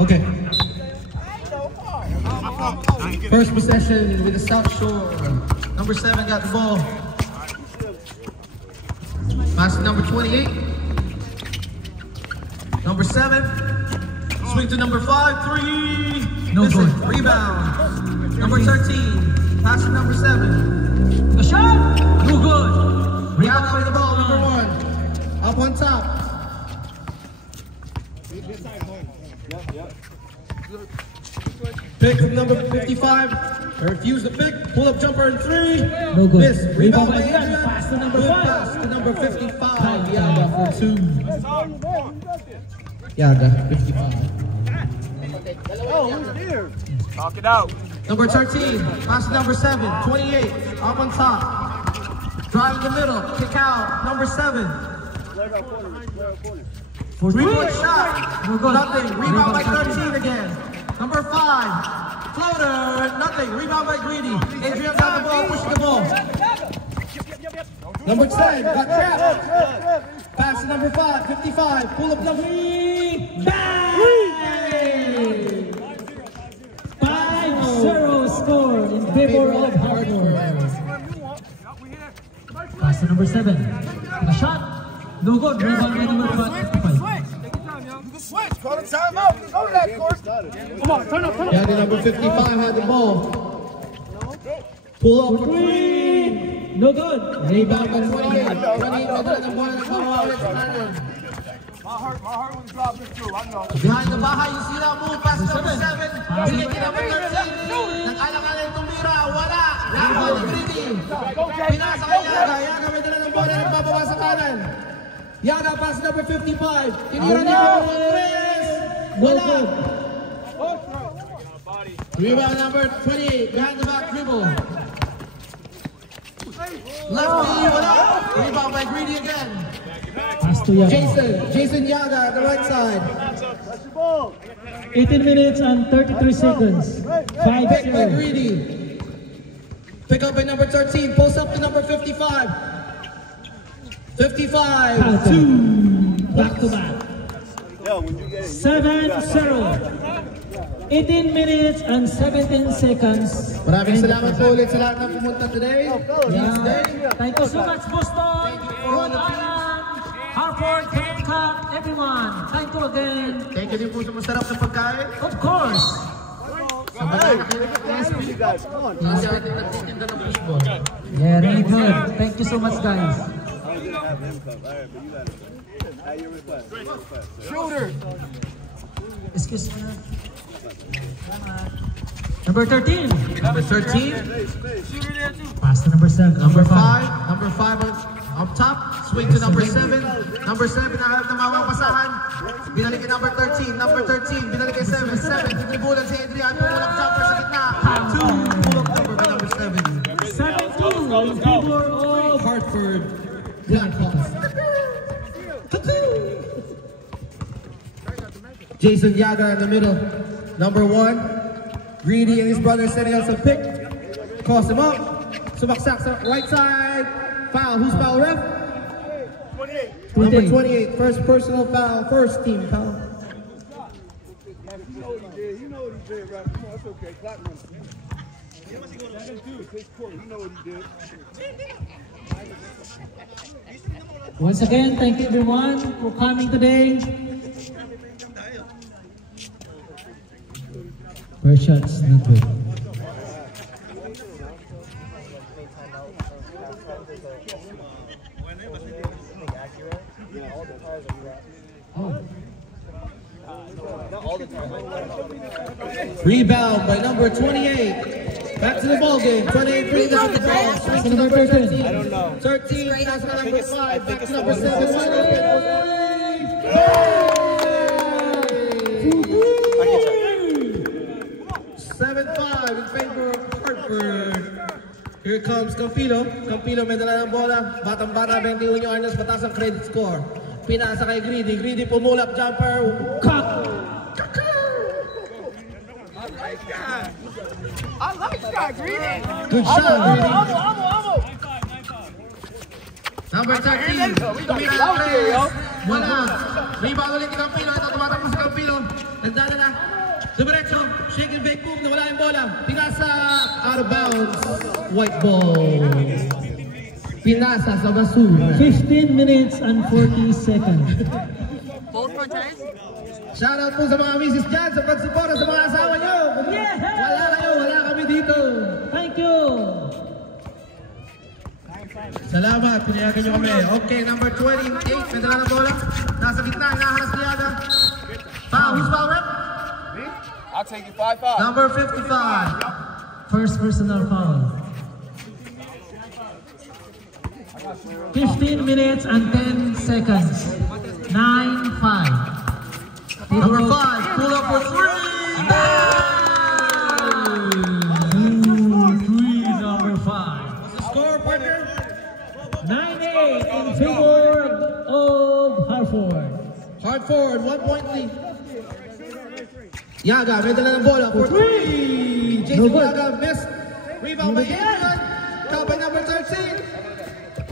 Okay. First possession with the South Shore. Number 7 got the ball. Pass to number 28. Number 7. Swing to number 5. 3. No good. Rebound. Number 13. Pass to number 7. The shot. No good. Rebound with the ball. Number 1. Up on top. Pick from number 55. Refuse the pick. Pull up jumper in 3. No good. Miss. Rebound by Adrian. Adrian. Pass to number 5. Pass to number 55. Yaga for 2. Yaga, 55. Talk it out. Number 13. Pass to number 7. 28. Up on top. Drive in the middle. Kick out. Number 7. 3-point shot. No good. Nothing. Rebound by 13 again. Number 5. Floater. Nothing. Rebound by Greedy. Adrian got the ball. Push the ball. Number 10. Got trapped. Pass to number 5. 55. Pull up number 3. Bang! 5-0 score in favor of Hartford. Pass to number 7. The shot. No good. Rebound by number 55. Switch. Call the timeout. Go to that court. Come on. Turn up. Yeah, the number 55 had the ball. Pull up for 3. No good. Rebound by 28. 28 better than one of the My heart was dropping too. I know. Behind the bahay, you see that move. Pass to number 7. Binigyan number 13. Nag-alang-alang yung tumira. Wala. Rebound ni Greedy. Pinasa kay Yaga. Yaga may dala ng bola. Nagbababa sa kanan. Yaga pass number 55. Tinira niya ang 3. Wala. Rebound number 28. Behind the back dribble. Lefty. Wala. Rebound by Greedy again. Pass to Yaga. Jason Yaga at the right side. 18 minutes and 33 seconds. Pick by 5-0. Greedy. Pick up by number 13. Post up to number 55. 55. 2. Back to back. 7-0. 18 minutes and 17 seconds. Maraming salamat po ulit sa lahat ng pumunta today. Yeah. Thank you so much, Boston, Rhode Island, Hartford, Connecticut, everyone. Thank you again. Thank you din po sa masarap na pagkain. Of course. Yeah, really good. Thank you so much, guys. Shooter. Excuse me. Number 13. Number 13. Pass to number 7. Number 5. Number 5 up top. Swing to number 7. Number 7 nahanap na mapapasahan. Binalik kay number 13. Number 13. Binalik kay 7. 7. Titribulan si Adrian. Pumulak jumper sa gitna. 2. Pull up number by number 7. 7-2 in favor of Hartford Blackhawks. Jason Yaga in the middle. Number 1. Greedy and his brother setting up some pick. Cross him up. Sumaksak sa right side. Foul. Who's foul, ref? 28. Number 28. First personal foul. First team foul. You know what he did, right? Come on, it's okay. Clock running. You know what he did. Once again, thank you everyone for coming today. First shot's not good. Rebound by number 28. Back to the ball game. 28 brings up the ball. Switch to number 13. I don't know. 13 pass to number 5. Back to number 7. 7-5 in favor of Hartford. Here comes Campilo. Campilo may dala ng bola. Batang-bata, 21 anyos, mataas ang credit score. Pinasa kay Greedy. Greedy pumulap, jumper. Cut! I like that, Greedy. Good shot, Greedy. Amo. Number 13. Tumira ng place. Wala. Rebound ulit ni Campilo. Ito tumatapos si Campilo. Nagdadala. Dumiretso. Shake and bake move. Nawala yung bola. Pinasa. Out of bounds. White ball. Pinasa sa basura. 15 minutes and 40 seconds. Both franchise? Shoutout po sa mga misis dyan sa pagsuporta sa mga asawa nyo. Yeah! Wala kayo, wala kami dito. Thank you. Salamat, pinayagan nyo kami. Okay, number 28, may dala na bola. Nasa gitna, inaharas ni Yaga. Foul, who's foul rep? I'll take it 5-5. Number 55. First personal foul. 15 minutes and 10 seconds. 9-5. Number 5, pull up for 3. Three, number 5. What's the score, partner? 9-8 in favor of Hartford. Hartford, 1 point lead. Yaga, may dala ng bola for 3. Jason No good. Yaga missed. Rebound by Adrian. Top by number 13.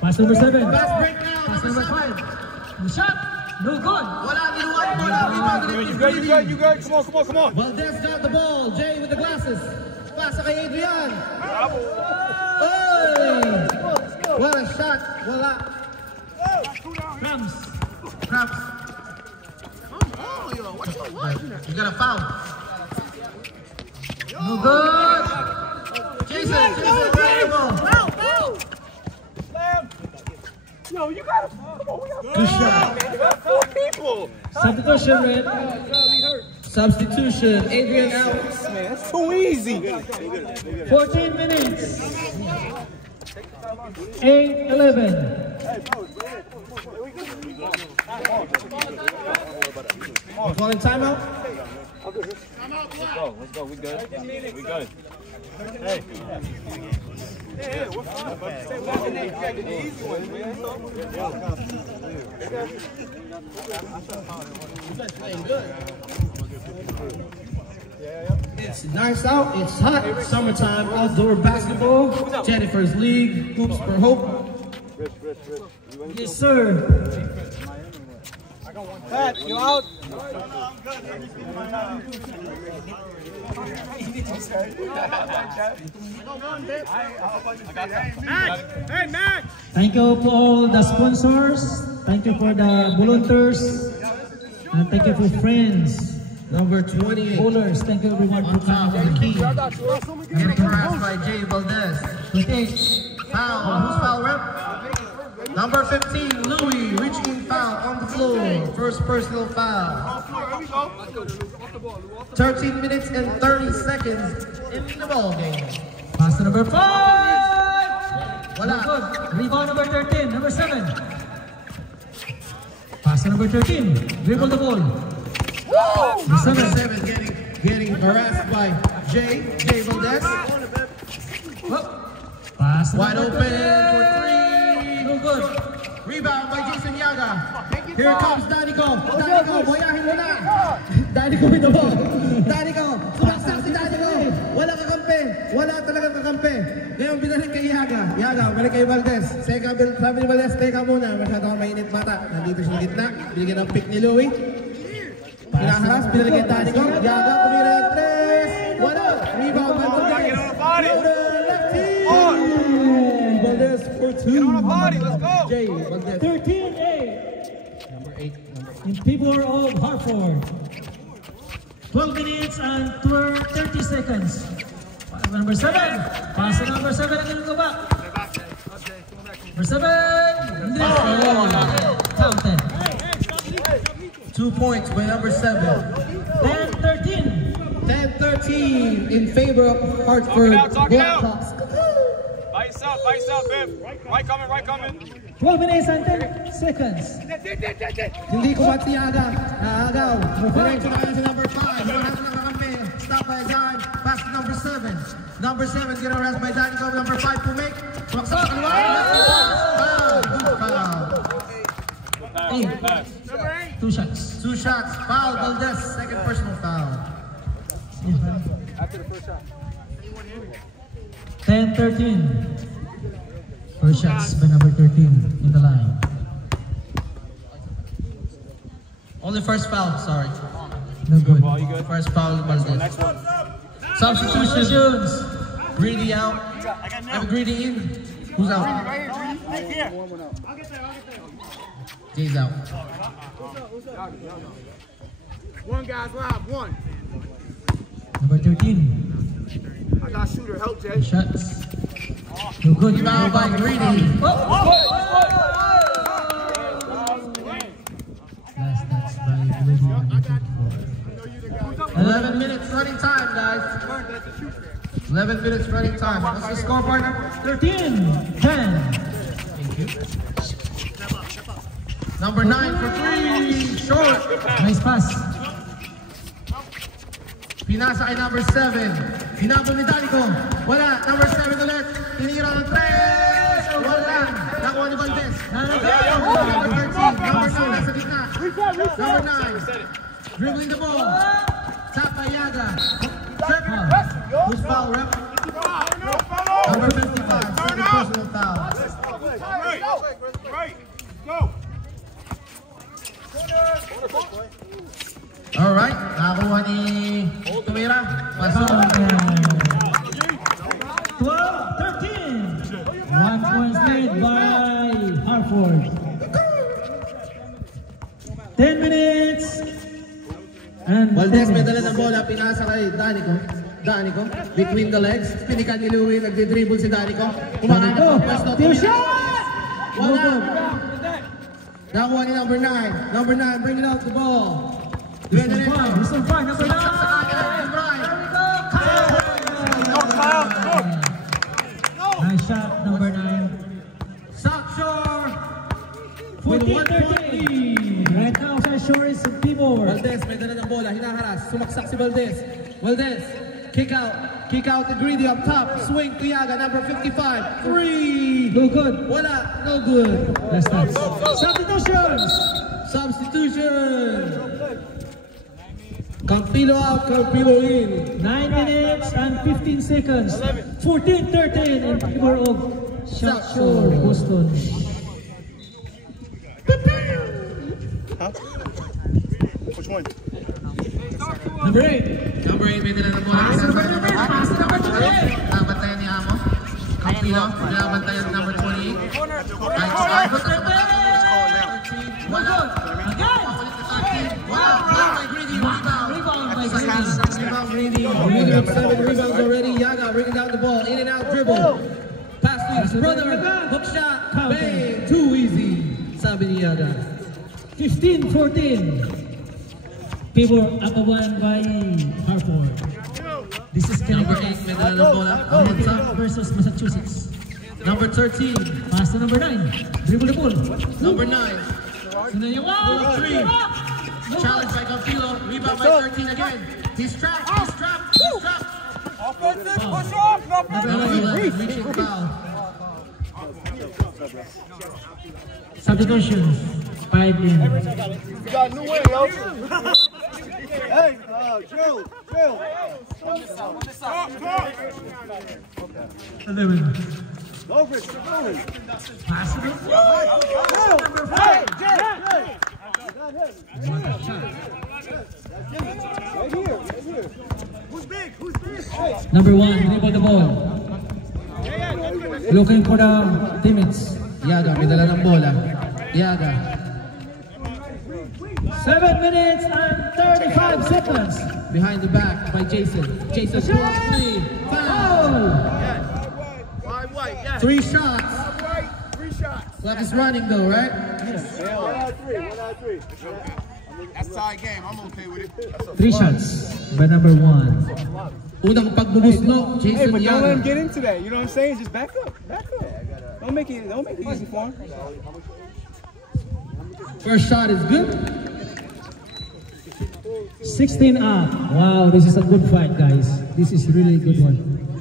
Pass number 7. Fast break now, Pass number number 7. 5. The shot. No good. Wala, ginawa yung bola. Rebound ulit You ni good, you good, you Greedy. good. Come on, come on, come on. Valdez got the ball. Jay with the glasses. Pasa kay Adrian. Hey! What a shot. Wala. Rams. Craps. You got a foul. No good. Jason, grab the ball. Yo, you gotta, come on, we got Good shot. 4 people. Substitution, Red. Substitution. Adrian out. Man, that's too easy. 14 minutes. 8-11. Calling timeout. Let's go, we good. We good. Hey. It's nice out. It's hot. Summertime outdoor basketball. Jennifer's League. Hoops for Hope. Yes, sir. Pat, you out? Hey, Matt! Thank you for all the sponsors. Thank you for the volunteers. And thank you for friends. Number 28. Bowlers, thank you everyone for On top of the coming. key. Getting harassed by Jay Valdez. 28. Foul. Who's foul rep? Number 15, Louis, reaching foul on the floor. First personal foul. 13 minutes and 30 seconds in the ball game. Pass to number 5. Wala. Good. Rebound number 13. Number 7. Pass to number 13. Dribble the ball. Number 7 getting harassed by Jay Valdez. Pass to Wide number open 13. for 3. No good. Rebound by Jason Yaga. Here comes Danico. Danico, boyahin mo na. Danico with the ball. Danico, sumaksak si Danico. Wala kakampi. Wala talagang kakampi. Ngayon binalik kay Yaga. Yaga, balik kay Valdez. Sabi ni Valdez, teka muna. Masyado kang mainit bata. Nandito siya gitna. Binigyan ng pick ni Louie. Pinaharas, binalik kay Danico. Yaga, kumira ng 3. Wala. Rebound by Valdez. Lefty. Valdez for 2. Get on the body, let's go. Jay Valdez. 13-8. Number 8. In favor of Hartford. 12 minutes and 30 seconds. Number 7. Pass to number 7 and then go back. Number 7. Counted. 2 points by number 7. 10-13. 10-13 in favor of Hartford Talk it out. Blackhawks. By yourself, babe. Right coming. 12 minutes and 10 seconds. Hindi ko mati Yaga. Agaw. Diretso na kayo sa number 5. Wala na kakampi. Stop by John. Pass to number 7. Number 7 get harassed by Danico. Number 5 Pumek. Sumaksak sa kaliwa. Foul. Good foul. 2 shots. 2 shots. Foul. Valdez. Second personal foul. After the first shot. 10-13. First shots by number 13 in the line. Only first foul, sorry. No good. First foul, Valdez. Substitutions. Greedy out. I'm Greedy in. Who's out? Jay's out. One guy's live, one. Number 13. I got shooter, help Jay. Shots. No good. Rebound by Greedy. Last touch by Greedy, number 24. 11 minutes running time, guys. 11 minutes running time. What's the score, partner? 13, 10. Thank you. Number 9 for 3. Short. Nice pass. Pinasa kay number 7. Hinabol ni Danico. Wala. Number 7 ulit. Tinira ng 3. Wala. Nakuha ni Valdez. Number 13. Number 9 nasa gitna. Number 9. Dribbling the ball. Tap by Yaga. Who's foul, rep? Number 55. Second personal foul. Right. Go. Alright. Nakakuha ni Tumira. Pasok. 12-13. 1 point lead by Hartford. 10 minutes. And Valdez may dala ng bola. Pinasa kay Danico. Danico. Between the legs. Pinikan ni Louie. Nagdi-dribble si Danico. Kumahanap ang pwesto. Tumira. Wala. Nakuha ni number 9. Number 9, bring it out the ball. Mr. Far, number 9. Nice shot, number 9. South Shore. 14-13. Right now, South Shore is Timor. Valdez, may dala ng bola. Hinaharas. Sumaksak si Valdez. Valdez. Kick out. Kick out the Greedy up top. Swing to Yaga, number 55. 3. No good. Wala. No good. Last touch. Substitutions. Substitution. Campilo out, Campilo in. 9 minutes and 15 seconds. 14-13 in favor of South Shore, Boston. Which one? Number 8. Number 8, may dala ng bola. Nabantayan ni Amo. Campilo, nabantayan number 28. Wala. Rebound Greedy. Greedy with 7 rebounds already. Yaga bringing down the ball. In and out dribble. Pass to his brother. Hook shot. Bang. Too easy. Sabi ni Yaga. 15-14. Favor Akawan by Hartford. This is Number Kennedy 8, may dala ng bola. Alonso. versus Massachusetts. Number 13. Pass to number 9. Dribble the ball. Number 9. Number 3. Challenge by Campilo. Rebound by 13 again. He's trapped. He's trapped. He's trapped. Offensive, push off. Number 11. Reaching foul. Substitutions. 5 in. You got a new way, yo. Hey, Joe. 11. Go for it. Pass to the number 5. Right here. Who's big? Number 1, dribble the ball. Looking for the teammates. Yaga, may dala ng bola. Yaga. 7 minutes and 35 seconds. Behind the back by Jason. Jason, 3. Foul. Wide white, yes. 3 shots. White, 3 shots. Clock is running though, right? Yes. 1 out of 3. That's tie game. I'm okay with it. 3 shots by number 1. Unang pagbubuslo, Hey, Jason but don't let him Yaga. get into that. You know what I'm saying? Just back up. Don't make it easy for him. First shot is good. 16 up. Wow, this is a good fight, guys. This is really a good one.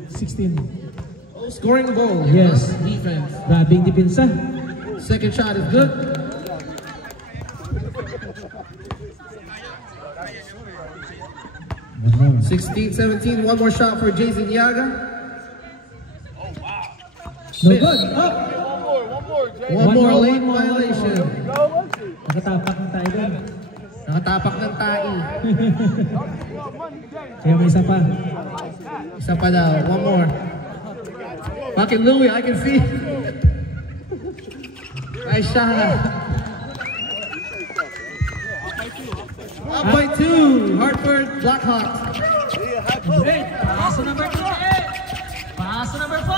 16. Scoring goal. Yes. Defense. Grabing depensa. Second shot is good. Wow. 16-17. One more shot for Jason Yaga. No good. Up. One more, Jay. One more more, lane one more, violation. Nakatapak na tayo dun. Nakatapak ng tae. Kaya may isa pa. Isa pa daw. One more. Fucking Louie, I can see. Nice shot. Up by 2. Hartford Blackhawks. Great. Pass to number 28. Pass to number 5.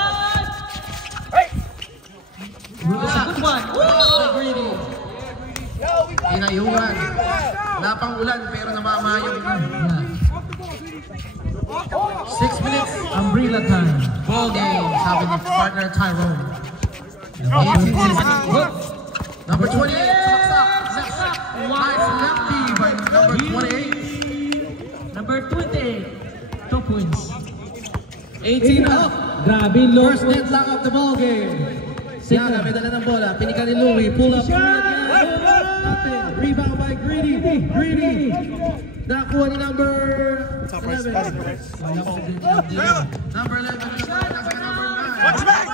That's a good one. Greedy. Inayungan. Wala pang ulan pero namamayong. 6 minutes. Umbrella time. Ball game. Sabi ni partner Tyrone. Number 28. Sumaksak. Nice lefty by number 28. Number 28. 2 points. 18 up. Grabe, low. First net lock of the ball game. Yaga, may dala ng bola. Pinika ni Louie. Pull up. Nothing. Rebound by Greedy. Greedy. Nakuha ni number 11. Number 11. Nasa ka number 9. Watch back!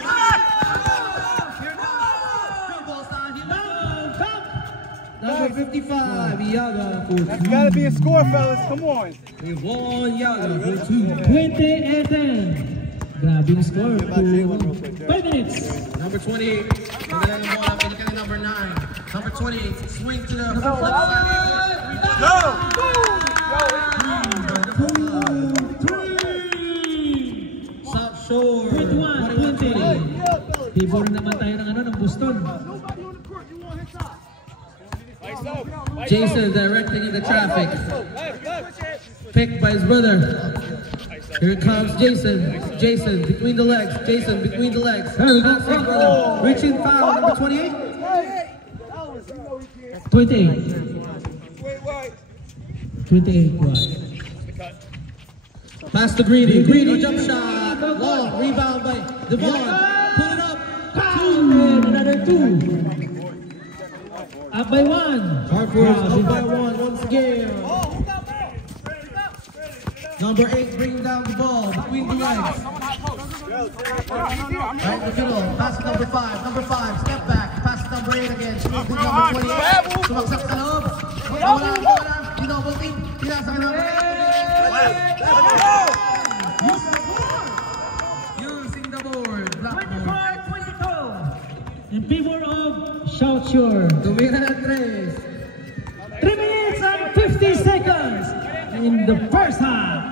Number 55, Yaga for 2. That's gotta be a score, fellas. Come on. We won Yaga for 2. 20-10. Grabing score. 5 minutes. Number 28. Nagdala ng bola. Pinika ni number 9. Number 28. Swing to the flip side. Go! South Shore. 21-20. Favor naman tayo ng ng Boston. Jason directing in the traffic. Picked by his brother. Here comes Jason. Jason between the legs. Jason between the legs. There we go. Reaching foul. Number 28. 28. 28 wide. Pass to Greedy. Greedy jump shot. Long rebound by Devon. Pull it up. And another 2. Up by 1. Hartford up by 1 once again. Number 8 bringing down the ball between the legs. Right in the middle. Pass to number 5. Number 5. Step back. Pass to number 8 again. Swing to number 28. Sumaksak sa loob. Wala. Double team. Pinasa ka number 8. Using the board. 24-22. In favor of South Shore. Tumira na 3. 3 minutes and 50 seconds in the first half.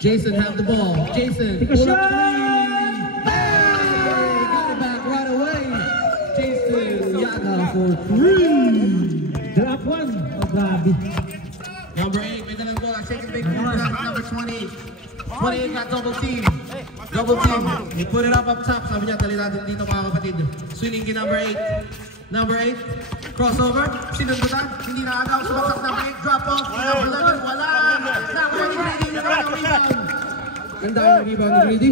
Jason have the ball. Jason, Take a pull up shot. 3. Bang! Got it back right away. Jason Yaga for 3. Drop 1. Oh, grabe. Number 8, may dalang bola. Shaking big move. Number 28. 28 got double team. Double team. He put it up top. Sabi niya, tali natin dito mga kapatid. Swinging kay number 8. Number 8, crossover, sinundutan, hindi na agaw, sumaksak number 8, drop off, number 11, wala! Nakuha ni Greedy, rebound! Ang dami ng rebound ni Greedy.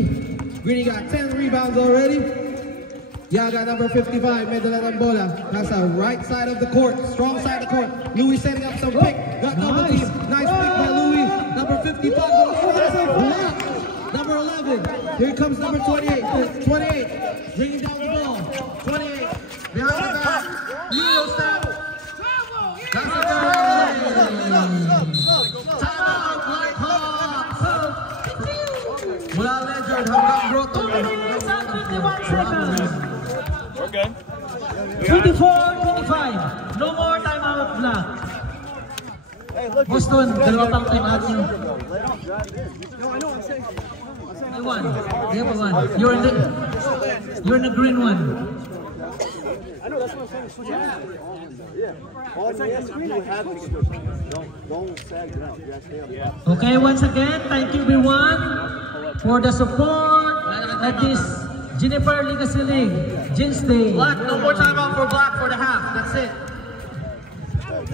Greedy got 10 rebounds already. Yaga, number 55, may dala ng bola. Nasa right side of the court, strong side of the court. Louie setting up some pick, got double team. Nice pick by Louie. Number 55, block. Number 11, here comes number 28. 28, bringing down the ball. 28. Behind the back, Euro step. That's a timeout, Blackhawks. Mula Ledyard hanggang Grotto. 2 minutes and 51 seconds. We're good. 24-25. No more timeout, Black. Boston, dalawa pang timeout nyo. May 1. They have a 1. You're in the green one. I know, that's what I'm saying. Switch it out. Yeah. All it's like a screen you have to don't sag it out. You have to stay on the app. Okay, once again, thank you everyone for the support at this Jennifer Legacy League, Jeans Day. Black, no more timeout for Black for the half. That's it.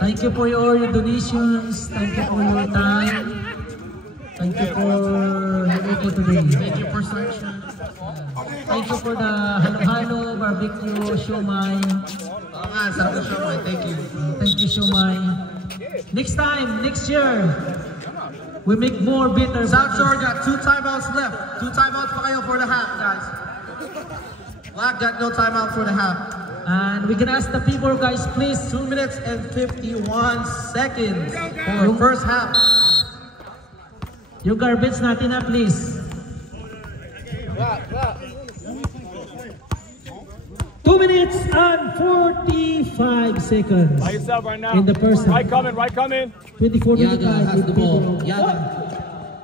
Thank you for your donations. Thank you for your time. Thank you for having me today. Thank you for selection. Thank you for the halo-halo, barbecue, siomai. Oo nga, sarap na siya. Thank you. Thank you, siomai. Next time, next year, we make more better. South Shore got 2 timeouts left. 2 timeouts pa kayo for the half, guys. Black got no timeout for the half. And we can ask the people, guys, please. 2 minutes and 51 seconds for first half. Yung garbage natin na, please. 2 minutes and 45 seconds. By yourself right now. In the first half. Right coming. 24 Yaga has the ball. people. Yaga.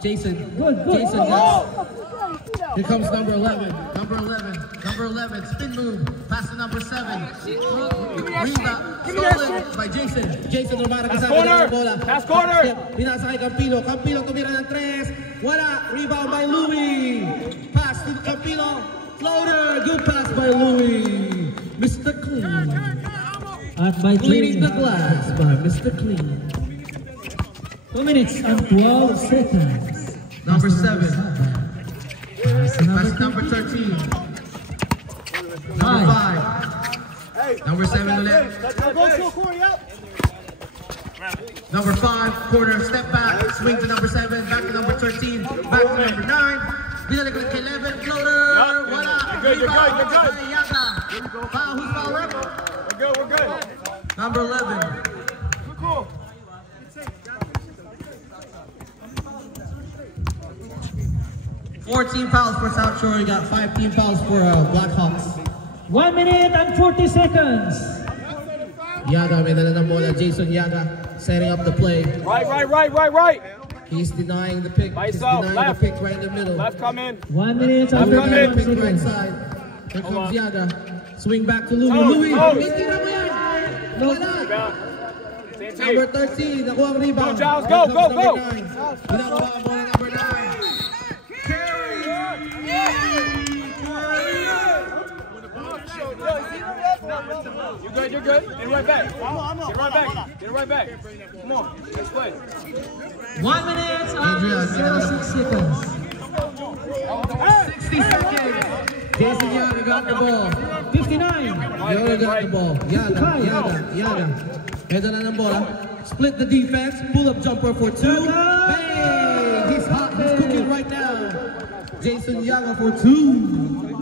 Jason. Good. Jason gets. Here comes number 11. Number 11. Spin move. Pass to number 7. Rebound. Stolen by Jason. Jason Romano kasama ng bola. Pass corner. Pinasa kay Campilo. Campilo tumira ng 3. Wala. Rebound by Louie. Pass to Campilo. Floater. Good pass by Louie. Mr. Clean. At by Cleaning the glass by Mr. Clean. 2 minutes and 12 seconds. Number 7. Pass Pass number 13. Number 5. Number 7 ulit. Number 5, corner, step back, swing to number 7, back to number 13, back to number 9. Binalik ulit kay 11, floater, wala. You're good. Yaga. Foul, who's foul rep? We're good. Number 11. Cool. 14 fouls for South Shore. You got 15 fouls for Blackhawks. 1 minute and 40 seconds. Yaga, may dala ng bola. Jason Yaga setting up the play. Right. He's denying the pick. By He's yourself, denying left. the pick right in the middle. Left come in. 1 minute and Left come in. 31 Pick right seconds. side. Here comes Yaga. Swing back to Louie. Oh, Louie, oh. tira mo yan. Wala. Rebound. Same Number team. 13, nakuha ang rebound. Go, Giles, Here go. comes number 9. Ginagawa ang bola number 9. Carry. You're good. Get right back. Get right back. Come on. Let's play. 1 minute and 06 seconds. 60 seconds. Jason Yaga got the ball. 59. Yaga got the ball. Yaga. Head na ng bola. Split the defense. Pull up jumper for 2. Bang! He's hot. He's cooking right now. Jason Yaga for 2.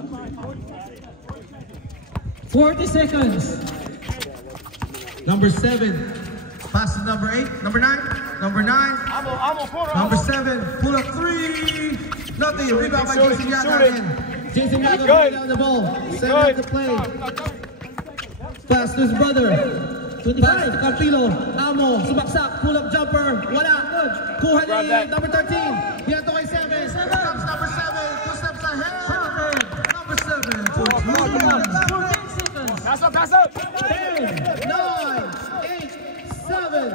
40 seconds. Number 7. Pass to number 8. Number 9. Number 9. Number 7. Pull up 3. Nothing. Rebound by Jason Yaga again. Jason Yaga bringing down the ball. Set up the play. Pass to his brother. Pass to Campilo. Amo. Sumaksak. Pull up jumper. Wala. Kuha ni number 13. Hinato kay 7. Here comes number 7. 2 steps ahead. Number 7. 14 seconds. Pass up. 10, 9, 8, 7,